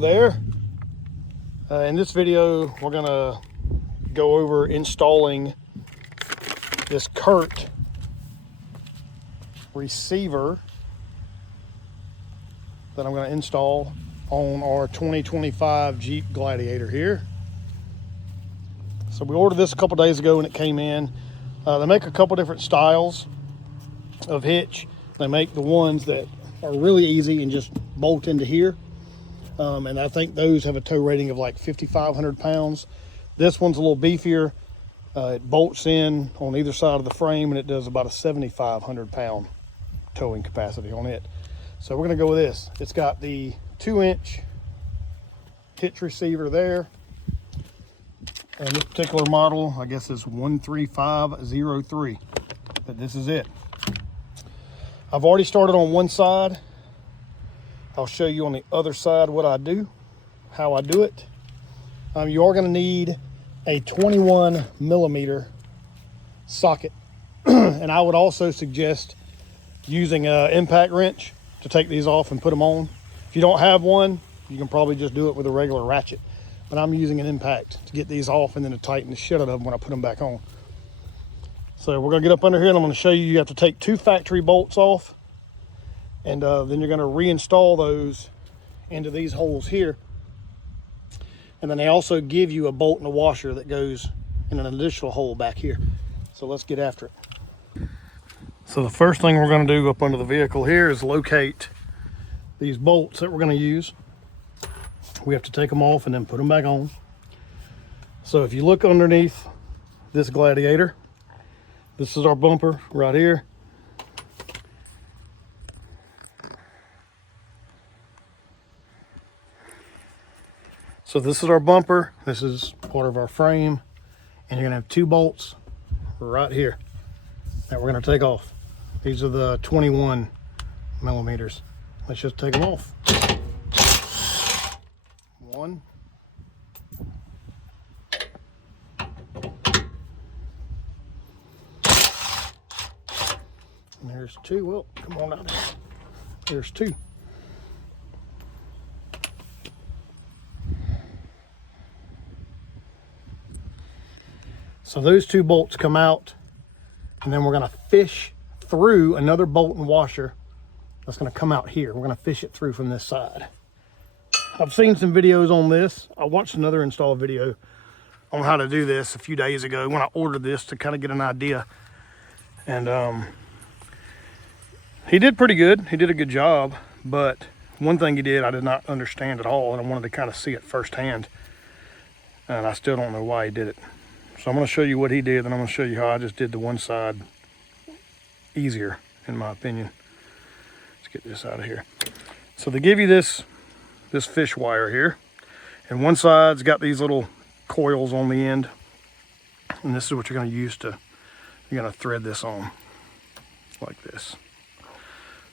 there. In this video, we're gonna go over installing this Curt receiver that I'm gonna install on our 2025 Jeep Gladiator here. So we ordered this a couple days ago and it came in. They make a couple different styles of hitch. They make the ones that are really easy and just bolt into here. And I think those have a tow rating of like 5,500 pounds. This one's a little beefier. It bolts in on either side of the frame and it does about a 7,500 pound towing capacity on it. So we're gonna go with this. It's got the 2-inch hitch receiver there. And this particular model, I guess, is 13503, but this is it. I've already started on one side. I'll show you on the other side what I do, how I do it. You are gonna need a 21 millimeter socket. And I would also suggest using an impact wrench to take these off and put them on. If you don't have one, you can probably just do it with a regular ratchet. But I'm using an impact to get these off and then to tighten the shit out of them when I put them back on. So we're gonna get up under here and I'm gonna show you, you have to take 2 factory bolts off, and then you're gonna reinstall those into these holes here. And then they also give you a bolt and a washer that goes in an additional hole back here. So let's get after it. So the first thing we're gonna do up under the vehicle here is locate these bolts that we're gonna use. We have to take them off and then put them back on. So if you look underneath this Gladiator, this is our bumper right here. So this is our bumper. This is part of our frame. And you're gonna have 2 bolts right here that we're gonna take off. These are the 21 millimeters. Let's just take them off. 1. And there's 2. Well, come on out. There's 2. So those 2 bolts come out, and then we're gonna fish through another bolt and washer that's gonna come out here. We're gonna fish it through from this side. I've seen some videos on this. I watched another install video on how to do this a few days ago when I ordered this to kind of get an idea. And he did pretty good. He did a good job, but one thing he did I did not understand at all, and I wanted to kind of see it firsthand. And I still don't know why he did it. So I'm gonna show you what he did, and I'm gonna show you how I just did the one side easier, in my opinion. Let's get this out of here. So they give you this fish wire here, and one side's got these little coils on the end, and this is what you're going to use to, you're going to thread this on like this.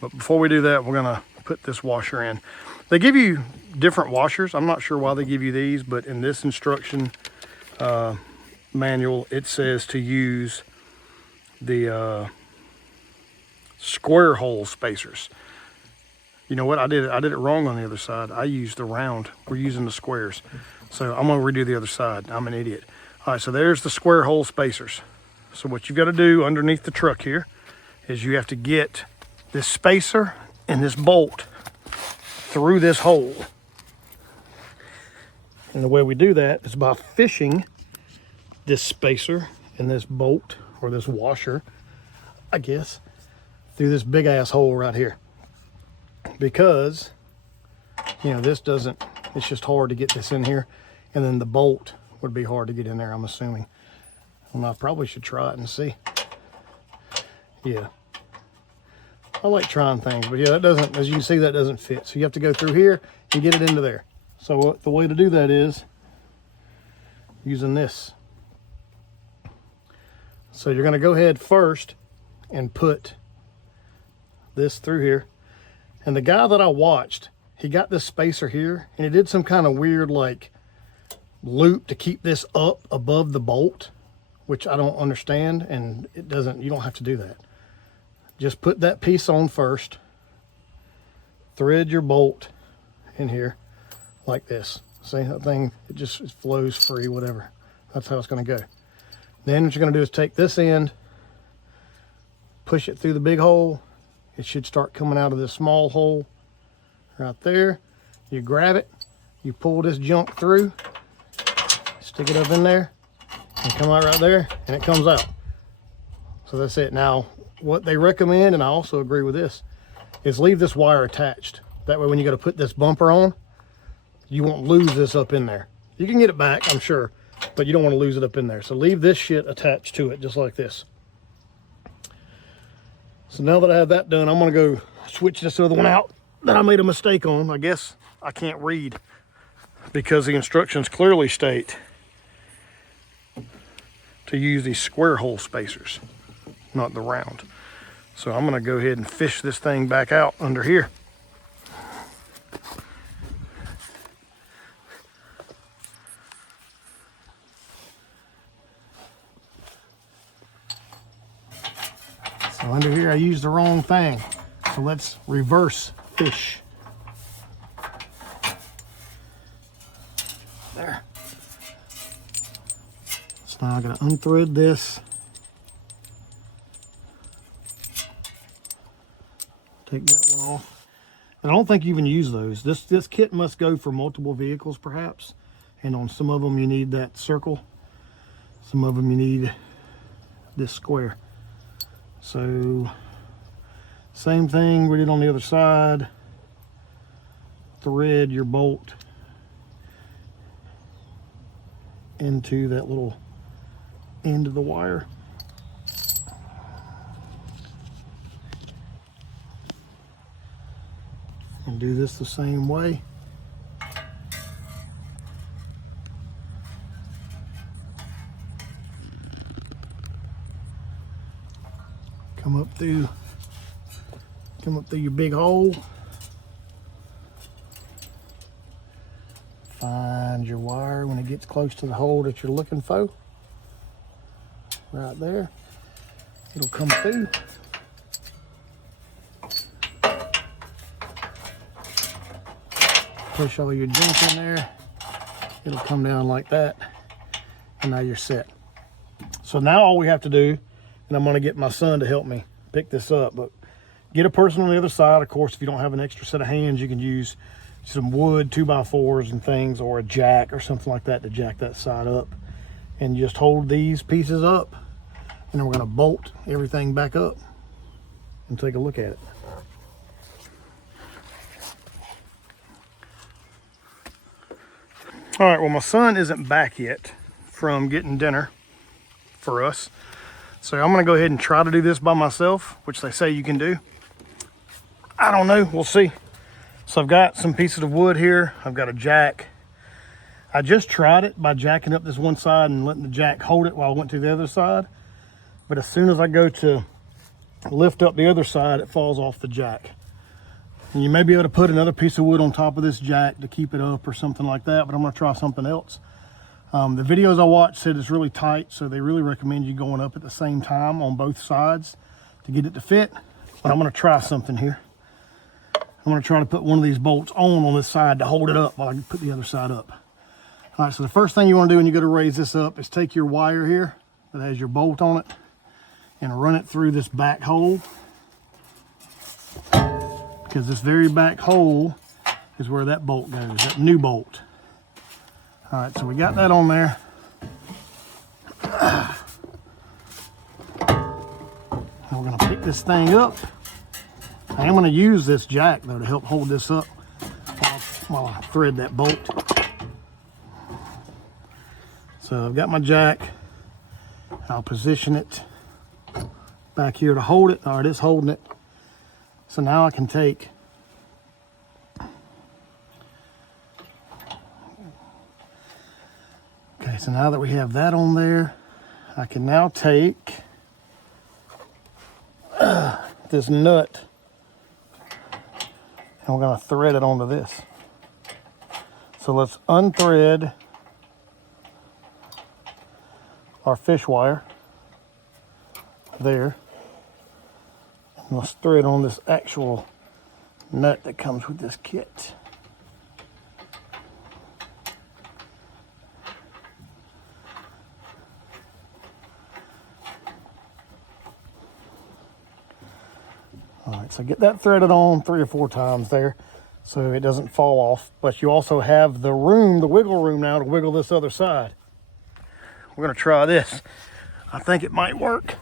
But before we do that, we're going to put this washer in. They give you different washers. I'm not sure why they give you these, but in this instruction manual, it says to use the square hole spacers. You know what, I did it wrong on the other side. I used the round. We're using the squares. So I'm gonna redo the other side. I'm an idiot. All right, so there's the square hole spacers. So what you've got to do underneath the truck here is you have to get this spacer and this bolt through this hole. And the way we do that is by fishing this spacer and this bolt, or this washer, I guess, through this big ass hole right here. Because, you know, this doesn't, it's just hard to get this in here. And then the bolt would be hard to get in there, I'm assuming. Well, I probably should try it and see. Yeah. I like trying things, but yeah, that doesn't, as you can see, that doesn't fit. So you have to go through here and get it into there. So the way to do that is using this. So you're gonna go ahead first and put this through here. And the guy that I watched, he got this spacer here and he did some kind of weird like loop to keep this up above the bolt, which I don't understand, and it doesn't, you don't have to do that. Just put that piece on first, thread your bolt in here like this. See that thing, it just flows free, whatever. That's how it's gonna go. Then what you're gonna do is take this end, push it through the big hole. It should start coming out of this small hole right there. You grab it, you pull this junk through, stick it up in there, and come out right there, and it comes out. So that's it. Now, what they recommend, and I also agree with this, is leave this wire attached. That way when you go to put this bumper on, you won't lose this up in there. You can get it back, I'm sure, but you don't want to lose it up in there. So leave this shit attached to it, just like this. So now that I have that done, I'm gonna go switch this other one out that I made a mistake on. I guess I can't read because the instructions clearly state to use these square hole spacers, not the round. So I'm gonna go ahead and fish this thing back out under here. So under here I used the wrong thing. So let's reverse fish. There. So now I'm gonna unthread this. Take that one off. And I don't think you even use those. This kit must go for multiple vehicles perhaps. And on some of them you need that circle. Some of them you need this square. So same thing we did on the other side. Thread your bolt into that little end of the wire. And do this the same way. Come up through your big hole. Find your wire when it gets close to the hole that you're looking for. Right there. It'll come through. Push all your junk in there. It'll come down like that. And now you're set. So now all we have to do, and I'm gonna get my son to help me pick this up, but get a person on the other side. Of course, if you don't have an extra set of hands, you can use some wood 2x4s and things, or a jack or something like that to jack that side up. And just hold these pieces up, and then we're gonna bolt everything back up and take a look at it. All right, well, my son isn't back yet from getting dinner for us. So I'm gonna go ahead and try to do this by myself, which they say you can do. I don't know, we'll see. So I've got some pieces of wood here. I've got a jack. I just tried it by jacking up this one side and letting the jack hold it while I went to the other side. But as soon as I go to lift up the other side, it falls off the jack. And you may be able to put another piece of wood on top of this jack to keep it up or something like that, but I'm gonna try something else. The videos I watched said it's really tight, so they really recommend you going up at the same time on both sides to get it to fit. But I'm gonna try something here. I'm gonna try to put one of these bolts on this side to hold it up while I put the other side up. All right, so the first thing you wanna do when you go to raise this up is take your wire here that has your bolt on it and run it through this back hole. Because this very back hole is where that bolt goes, that new bolt. All right, so we got that on there. We're gonna pick this thing up. I am gonna use this jack though to help hold this up while I thread that bolt. So I've got my jack. I'll position it back here to hold it. All right, it's holding it. So now I can take so now that we have that on there, I can now take this nut and we're going to thread it onto this. So let's unthread our fish wire there. And let's thread on this actual nut that comes with this kit. right, so get that threaded on 3 or 4 times there so it doesn't fall off. But you also have the room, the wiggle room now to wiggle this other side. We're gonna try this. I think it might work.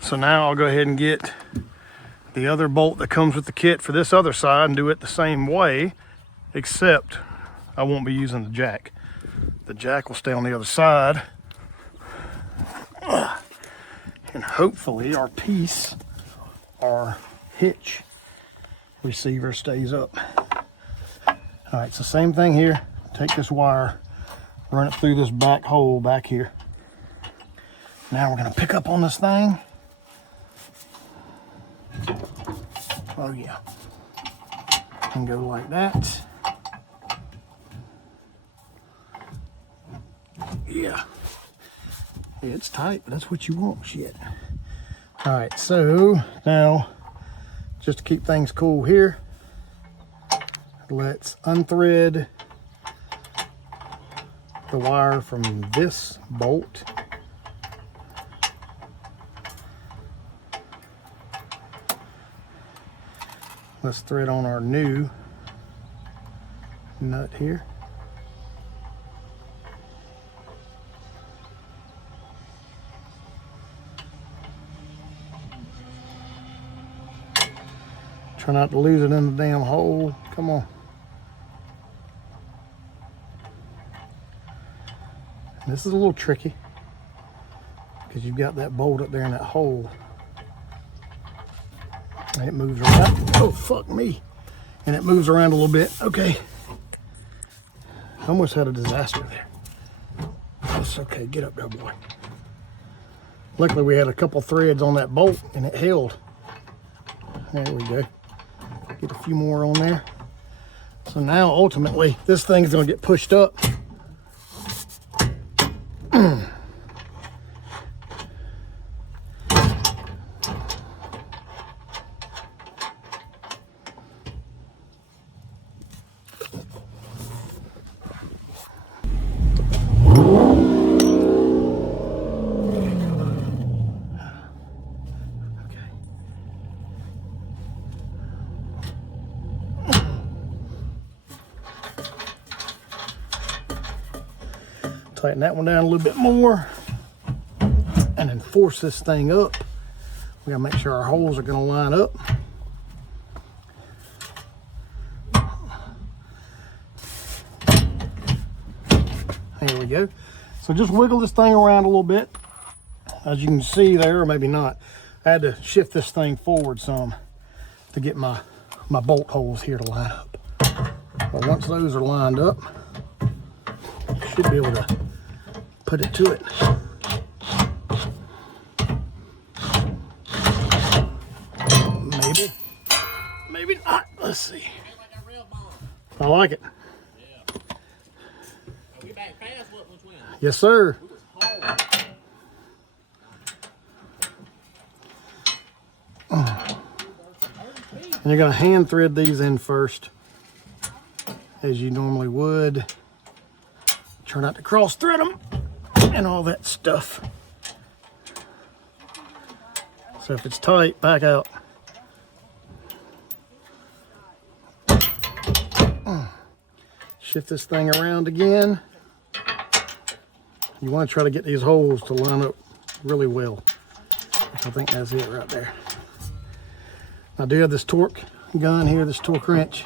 So now I'll go ahead and get the other bolt that comes with the kit for this other side and do it the same way, except I won't be using the jack. The jack will stay on the other side. And hopefully our piece, our hitch receiver stays up. All right, so same thing here. Take this wire, run it through this back hole back here. Now we're gonna pick up on this thing. Oh yeah. And go like that. Yeah. It's tight, but that's what you want, shit. All right, so now, just to keep things cool here, let's unthread the wire from this bolt. Let's thread on our new nut here. Try not to lose it in the damn hole. Come on. This is a little tricky because you've got that bolt up there in that hole. And it moves around. Oh, fuck me. And it moves around a little bit. Okay. Almost had a disaster there. That's okay. Get up there, boy. Luckily, we had a couple threads on that bolt and it held. There we go. Get a few more on there. So now, ultimately, this thing's going to get pushed up. Tighten that one down a little bit more and then force this thing up. We gotta make sure our holes are gonna line up. There we go. So just wiggle this thing around a little bit. As you can see there, or maybe not, I had to shift this thing forward some to get my bolt holes here to line up. But once those are lined up, should be able to put it to it. Maybe not. Let's see. I like it. Yes, sir. And you're going to hand thread these in first, as you normally would. Try not to cross thread them and all that stuff. So if it's tight, back out. Shift this thing around again. You want to try to get these holes to line up really well. I think that's it right there. I do have this torque gun here, this torque wrench.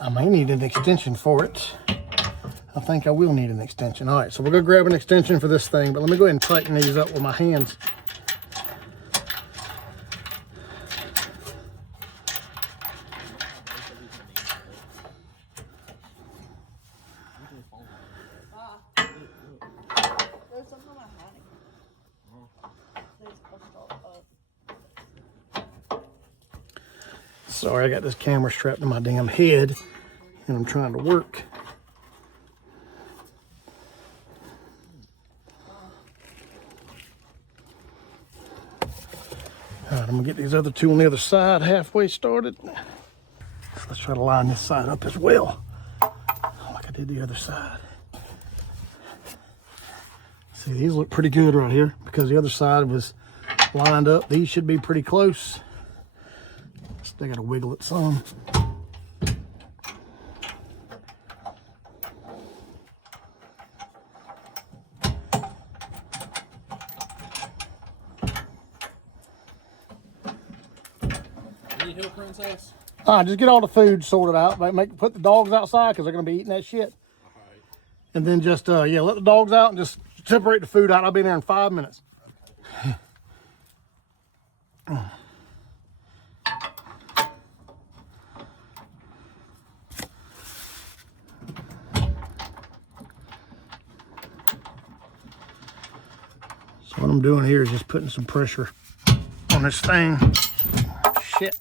I may need an extension for it. I think I will need an extension. All right, so we're gonna grab an extension for this thing, but let me go ahead and tighten these up with my hands. Sorry, I got this camera strapped to my damn head and I'm trying to work. All right, I'm gonna get these other two on the other side halfway started. So let's try to line this side up as well, like I did the other side. See, these look pretty good right here because the other side was lined up. These should be pretty close. Still got to wiggle it some. Any hill princess? Just get all the food sorted out. Put the dogs outside because they're going to be eating that shit. All right. And then just, yeah, let the dogs out and just separate the food out. I'll be there in 5 minutes. So what I'm doing here is just putting some pressure on this thing. Shit.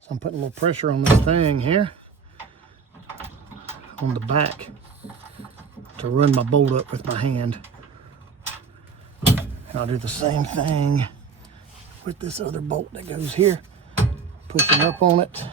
So I'm putting a little pressure on this thing here on the back to run my bolt up with my hand. And I'll do the same thing with this other bolt that goes here. Pushing up on it.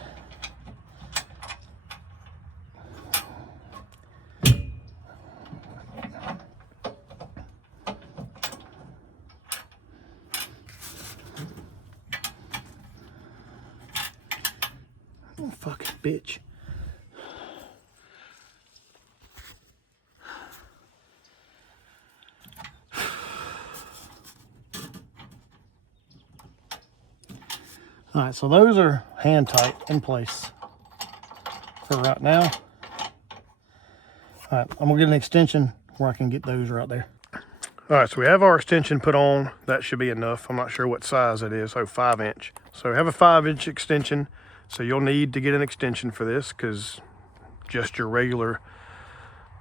Oh, fucking bitch. All right, so those are hand tight in place for right now. All right, I'm gonna get an extension where I can get those right there. All right, so we have our extension put on. That should be enough. I'm not sure what size it is. Oh, 5-inch. So we have a 5-inch extension. So you'll need to get an extension for this because just your regular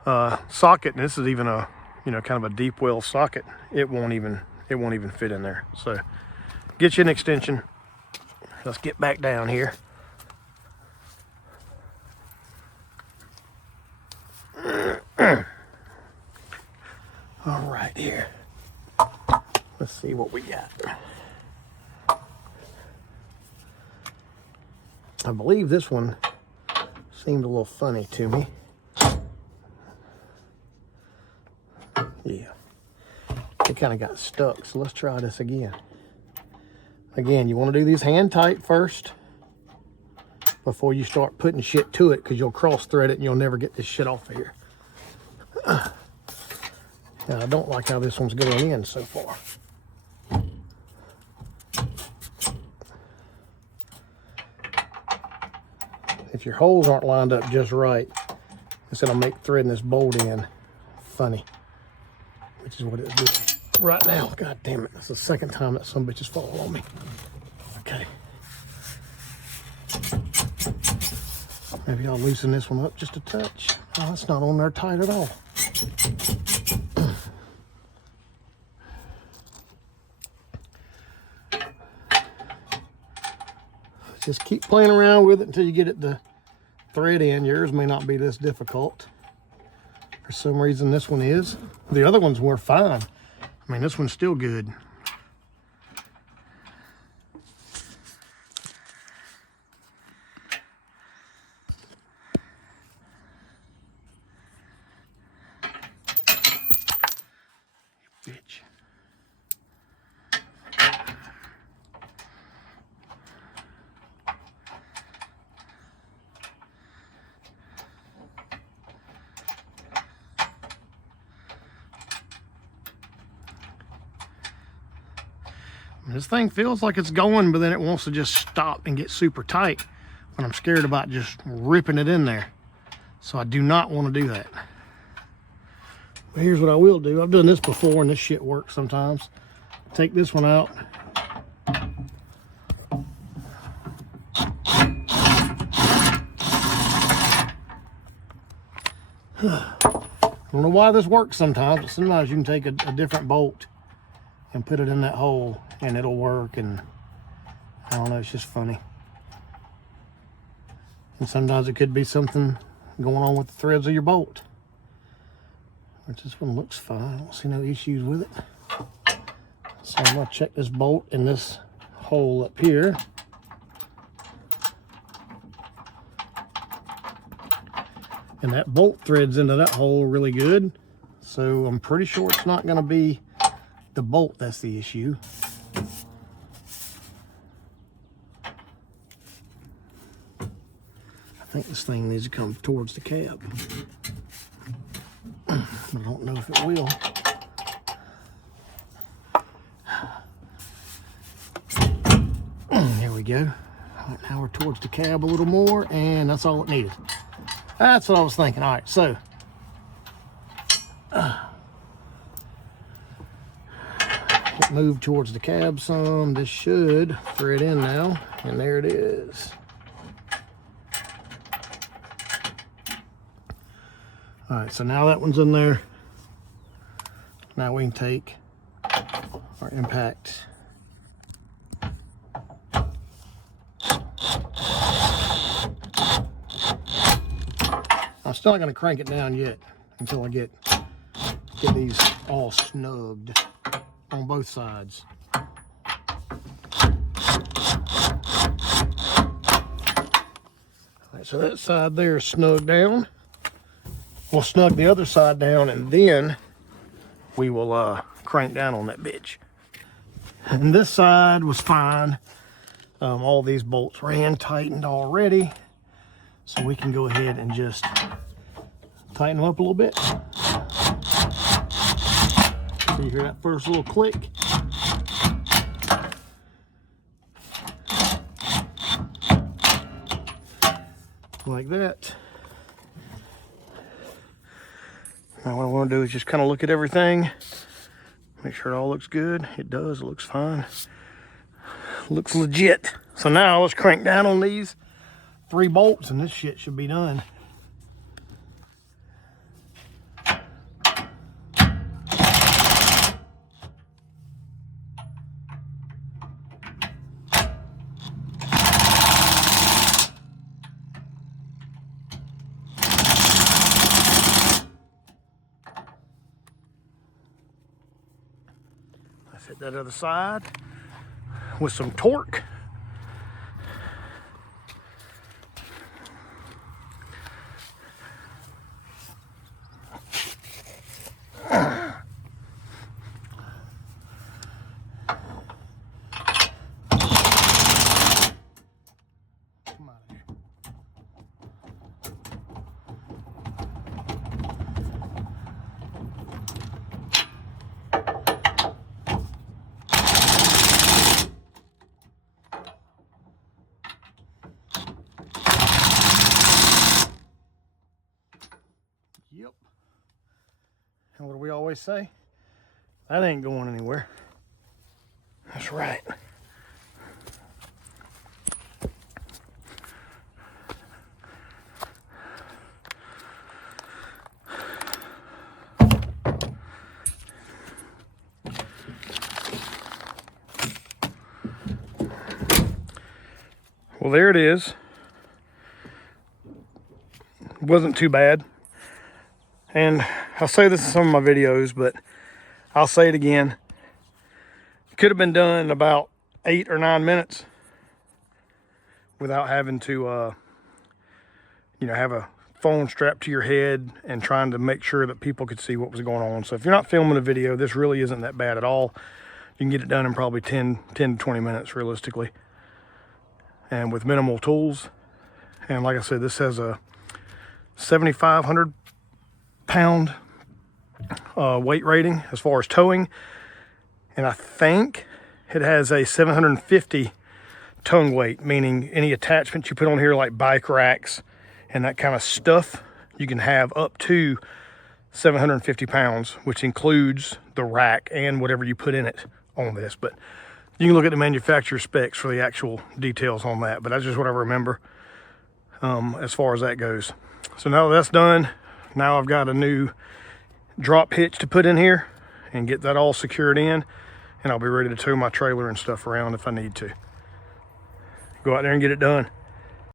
socket, and this is even a, you know, kind of a deep well socket, it won't even fit in there. So get you an extension. Let's get back down here. All right, here. Let's see what we got. I believe this one seemed a little funny to me. Yeah. It kind of got stuck, so let's try this again. Again, you want to do these hand tight first before you start putting shit to it because you'll cross thread it and you'll never get this shit off of here. Now, I don't like how this one's going in so far. If your holes aren't lined up just right, it's going to make threading this bolt in funny, which is what it's doing right now. God damn it. That's the second time that some bitch has fallen on me. Okay. Maybe I'll loosen this one up just a touch. Oh, that's not on there tight at all. Just keep playing around with it until you get it to thread in. Yours may not be this difficult. For some reason, this one is. The other ones were fine. I mean, this one's still good. Bitch. This thing feels like it's going, but then it wants to just stop and get super tight when I'm scared about just ripping it in there. So I do not want to do that. But here's what I will do. I've done this before and this shit works sometimes. Take this one out. I don't know why this works sometimes, but sometimes you can take a different bolt and put it in that hole and it'll work, and I don't know, it's just funny. And sometimes it could be something going on with the threads of your bolt. Which this one looks fine, I don't see no issues with it. So I'm gonna check this bolt in this hole up here. And that bolt threads into that hole really good. So I'm pretty sure it's not going to be the bolt that's the issue. I think this thing needs to come towards the cab. I don't know if it will. There we go. All right, now we're towards the cab a little more, and that's all it needed. That's what I was thinking. All right, so move towards the cab some. This should thread in now, and there it is. All right, so now that one's in there. Now we can take our impact. I'm still not going to crank it down yet until I get these all snugged on both sides. All right, so that side there is snugged down. We'll snug the other side down, and then we will crank down on that bitch. And this side was fine. All these bolts ran tightened already, so we can go ahead and just tighten them up a little bit. So you hear that first little click. Like that. Now what I want to do is just kind of look at everything, make sure it all looks good. It does, it looks fine. Looks legit. So now let's crank down on these 3 bolts and this shit should be done. Hit that other side with some torque. Come on here. Yep. And what do we always say? That ain't going anywhere. That's right. Well, there it is. Wasn't too bad. And I'll say this in some of my videos, but I'll say it again. It could have been done in about 8 or 9 minutes without having to, have a phone strapped to your head and trying to make sure that people could see what was going on. So if you're not filming a video, this really isn't that bad at all. You can get it done in probably 10 to 20 minutes realistically. And with minimal tools. And like I said, this has a 7,500 pound weight rating as far as towing, and I think it has a 750 tongue weight, meaning any attachments you put on here like bike racks and that kind of stuff, you can have up to 750 pounds, which includes the rack and whatever you put in it on this. But you can look at the manufacturer specs for the actual details on that, but that's just what I remember as far as that goes. So now that's done, now I've got a new drop hitch to put in here and get that all secured in, and I'll be ready to tow my trailer and stuff around if I need to. Go out there and get it done.